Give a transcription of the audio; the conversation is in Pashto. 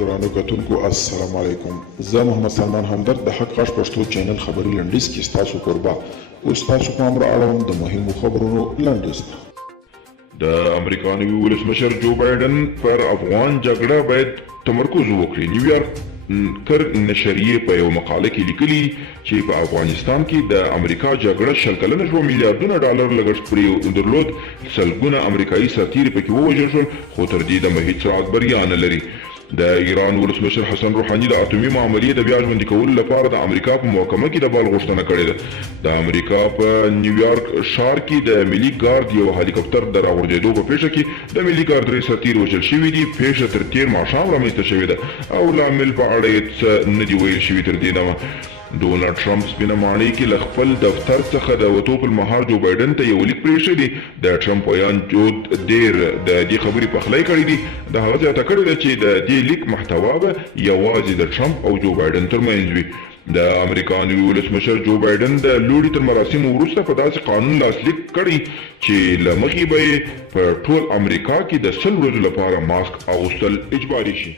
ګرانو کتونکو السلام علیکم. زه محمد سلمان همدرد د حق غږ پښتو چینل خبري لنډیز کې ستاسو کوربه اوس تاسو پام را اړوم د مهمو خبرونو لنډیز ته. د امریکا نوي ولسمشر جو بایدن پر افغان جګړه باید تمرکز وکړي. نیویارک کر نشریه په یو مقاله کې لیکلي چې په افغانستان کې د امریکا جګړه شل کلنه شوه، میلیارډونه ډالر لګښت پرې درلود، سلګونه امریکایي سرتیري پکې ووژل شول، خو تر دې دمه هیڅ راز بریا نه لري. د ایران ولسمشر حسن روحاني د اټومي معاملې د بیا ژوندي کولو لپاره د امریکا په محکمه کې د بال غوښتنه کړې ده. د امریکا په نیویارک ښار کې د ملي ګارد یو هلیکاپټر د راغورځېدو په پیښه کې د ملي ګارد درې سرتیر وژل شوي دي. پیښه تر تېر ماښام رامنځته شوې ده او لامل په اړه یې څه نه دي ویل شوي تر دې دمه. ډونالډ ټرمپ سپینه ماڼۍ کې له خپل دفتر څخه د وتو پر مهال جو بایدن ته یو لیک پرېښی دی. د ټرمپ ویان جود ډیر د دې خبرې پخلی کړی دی. د هغه زیاته کړې ده چې د دې لیک محتوا به یوازې د ټرمپ او جو بایدن ترمنځ وي. د امریکا نوي ولسمشر جو بایدن د لوړي تر مراسمو وروسته په داسې قانون لاسلیک کړی چې له مخې به یې په ټول امریکا کې د 100 ورځو لپاره ماسک اغوستل اجباري شي.